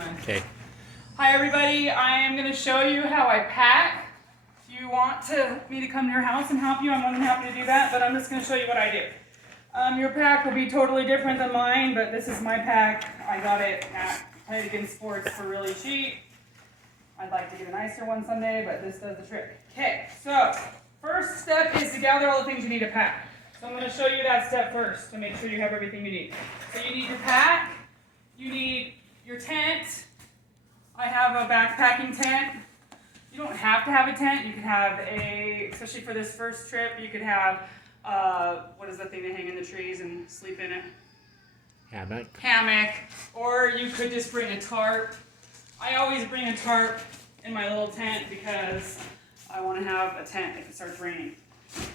Okay. Hi everybody, I am going to show you how I pack. If you want me to come to your house and help you, I'm more than happy to do that, but I'm just going to show you what I do. Your pack will be totally different than mine, but this is my pack. I got it at Play It Again Sports for really cheap. I'd like to get a nicer one someday, but this does the trick. Okay, so first step is to gather all the things you need to pack. So I'm going to show you that step first to make sure you have everything you need. So you need your pack, you need your tent. I have a backpacking tent. You don't have to have a tent. You could have especially for this first trip, you could have, what is that thing they hang in the trees and sleep in it? Hammock. Hammock. Or you could just bring a tarp. I always bring a tarp in my little tent because I want to have a tent if it starts raining.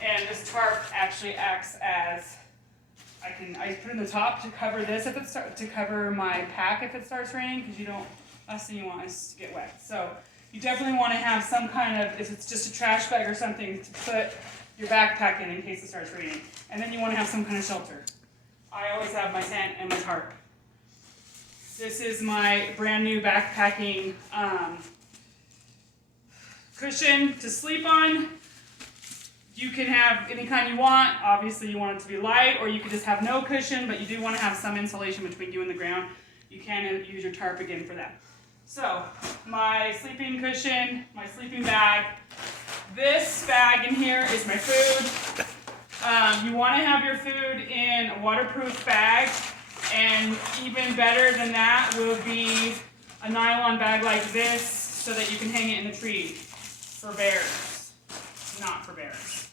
And this tarp actually acts as, I put it in the top to cover this to cover my pack if it starts raining, because last thing you want is to get wet. So you definitely want to have some kind of, if it's just a trash bag or something, to put your backpack in case it starts raining. And then you want to have some kind of shelter. I always have my tent and my tarp. This is my brand new backpacking cushion to sleep on. You can have any kind you want. Obviously you want it to be light, or you could just have no cushion, but you do want to have some insulation between you and the ground. You can use your tarp again for that. So, my sleeping cushion, my sleeping bag. This bag in here is my food. You want to have your food in a waterproof bag, and even better than that will be a nylon bag like this so that you can hang it in the tree for bears, not for bears.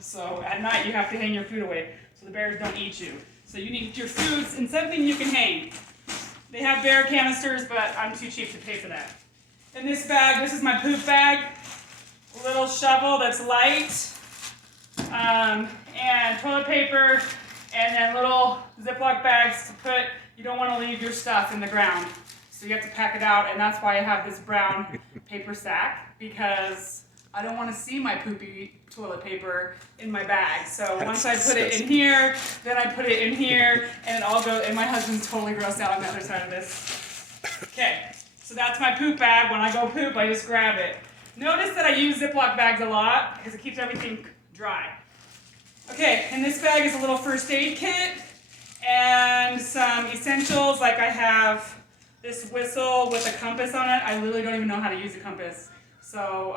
So at night you have to hang your food away so the bears don't eat you. So you need your foods in something you can hang. They have bear canisters, but I'm too cheap to pay for that. In this bag, this is my poop bag. A little shovel that's light, and toilet paper, and then little Ziploc bags to put, you don't want to leave your stuff in the ground. So you have to pack it out, and that's why I have this brown paper sack, because I don't want to see my poopy toilet paper in my bag. So once I put it in here, then I put it in here, and it all goes, and my husband's totally grossed out on the other side of this. Okay, so that's my poop bag. When I go poop, I just grab it. Notice that I use Ziploc bags a lot because it keeps everything dry. Okay, in this bag is a little first aid kit and some essentials, like I have this whistle with a compass on it. I literally don't even know how to use a compass. So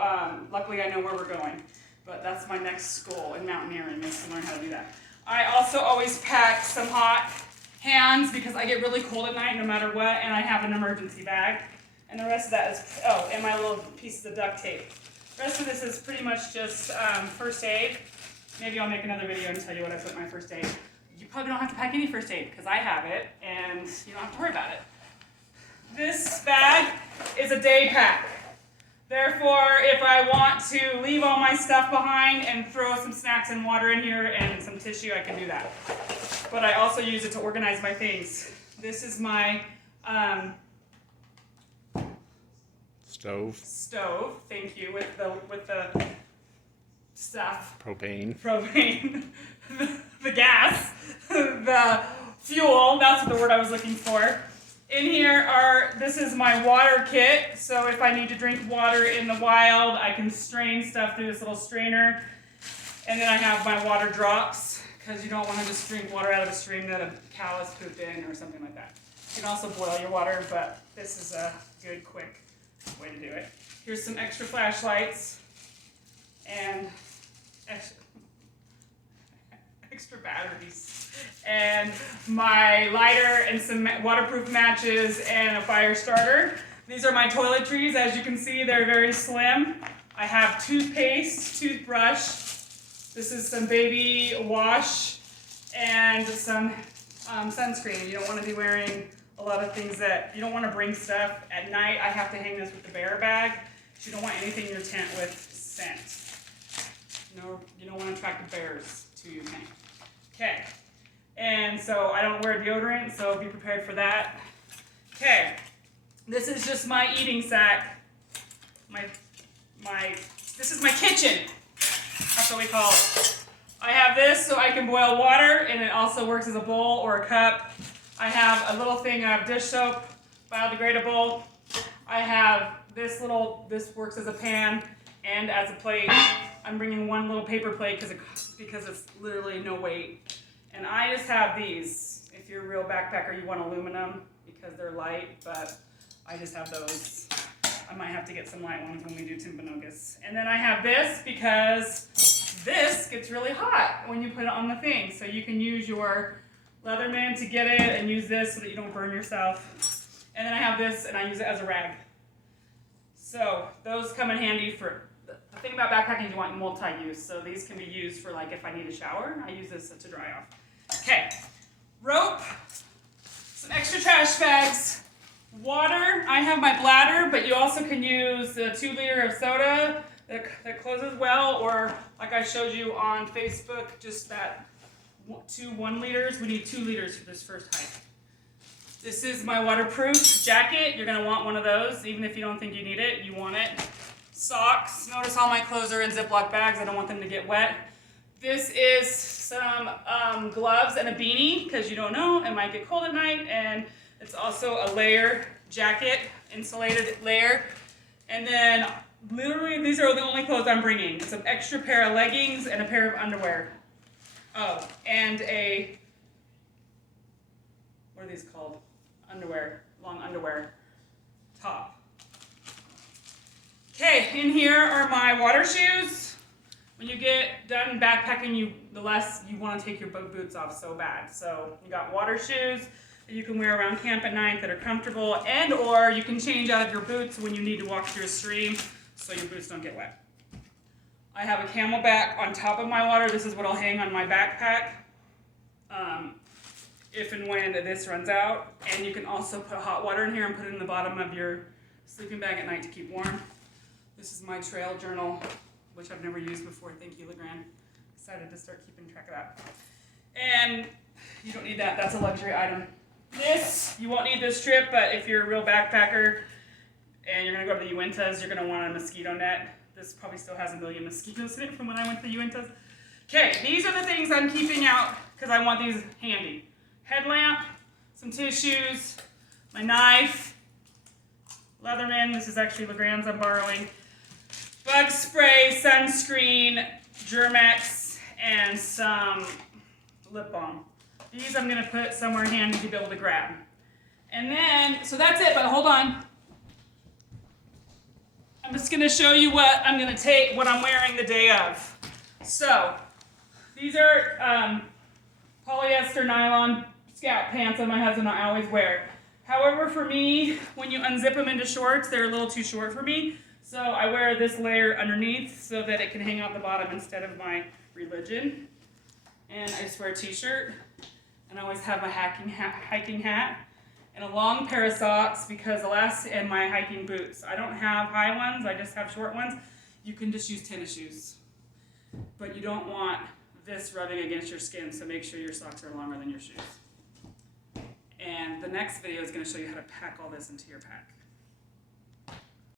luckily I know where we're going, but that's my next goal in mountaineering, is to learn how to do that. I also always pack some hot hands because I get really cold at night no matter what, and I have an emergency bag. And the rest of that is, and my little pieces of duct tape. The rest of this is pretty much just first aid. Maybe I'll make another video and tell you what I put in my first aid. You probably don't have to pack any first aid because I have it, and you don't have to worry about it. This bag is a day pack. Therefore, if I want to leave all my stuff behind and throw some snacks and water in here and some tissue, I can do that. But I also use it to organize my things. This is my Stove. Thank you, with the stuff. Propane. the gas, the fuel. That's the word I was looking for. In here this is my water kit, so if I need to drink water in the wild, I can strain stuff through this little strainer. And then I have my water drops, because you don't want to just drink water out of a stream that a cow has pooped in or something like that. You can also boil your water, but this is a good, quick way to do it. Here's some extra flashlights and extra batteries, and my lighter and some waterproof matches and a fire starter. These are my toiletries. As you can see, they're very slim. I have toothpaste, toothbrush. This is some baby wash and some sunscreen. You don't want to be wearing a lot of things you don't want to bring stuff at night. I have to hang this with the bear bag. You don't want anything in your tent with scent. No, you don't want to attract the bears to your tent. Okay, and so I don't wear deodorant, so be prepared for that. Okay, this is just my eating sack. This is my kitchen. That's what we call it. I have this so I can boil water, and it also works as a bowl or a cup. I have a little thing of dish soap, biodegradable. I have this works as a pan and as a plate. I'm bringing one little paper plate because it's literally no weight. And I just have these. If you're a real backpacker, you want aluminum because they're light, but I just have those. I might have to get some light ones when we do Timpanogos. And then I have this because this gets really hot when you put it on the thing. So you can use your Leatherman to get it and use this so that you don't burn yourself. And then I have this and I use it as a rag. So those come in handy for, the thing about backpacking is you want multi-use. So these can be used for like if I need a shower, I use this to dry off. Okay, rope, some extra trash bags, water. I have my bladder, but you also can use the 2 liter of soda that closes well, or like I showed you on Facebook, just that 2 1 liters. We need 2 liters for this first hike. This is my waterproof jacket. You're gonna want one of those, even if you don't think you need it, you want it. Socks. Notice all my clothes are in Ziploc bags. I don't want them to get wet. This is some gloves and a beanie, because you don't know, it might get cold at night, and it's also a layer jacket, insulated layer. And then literally these are the only clothes I'm bringing. It's an extra pair of leggings and a pair of underwear. Oh, and what are these called? Underwear, long underwear top. Okay, in here are my water shoes. When you get done backpacking, the less you want to take your boots off so bad. So you got water shoes that you can wear around camp at night that are comfortable, and or you can change out of your boots when you need to walk through a stream so your boots don't get wet. I have a CamelBak on top of my water. This is what I'll hang on my backpack if and when this runs out. And you can also put hot water in here and put it in the bottom of your sleeping bag at night to keep warm. This is my trail journal, which I've never used before. Thank you, Legrand. Excited to start keeping track of that. And you don't need that. That's a luxury item. This, you won't need this trip, but if you're a real backpacker and you're going to go to the Uintas, you're going to want a mosquito net. This probably still has a million mosquitoes in it from when I went to the Uintas. Okay, these are the things I'm keeping out because I want these handy. Headlamp, some tissues, my knife, Leatherman, this is actually Legrand's I'm borrowing, bug spray, sunscreen, Germex, and some lip balm. These I'm going to put somewhere handy to be able to grab. And then, so that's it, but hold on. I'm just going to show you what I'm going to take, what I'm wearing the day of. So, these are polyester nylon Scout pants that my husband and I always wear. However, for me, when you unzip them into shorts, they're a little too short for me. So I wear this layer underneath so that it can hang out the bottom instead of my religion. And I just wear a t-shirt. And I always have my hiking hat. And a long pair of socks and my hiking boots. I don't have high ones, I just have short ones. You can just use tennis shoes. But you don't want this rubbing against your skin, so make sure your socks are longer than your shoes. And the next video is going to show you how to pack all this into your pack.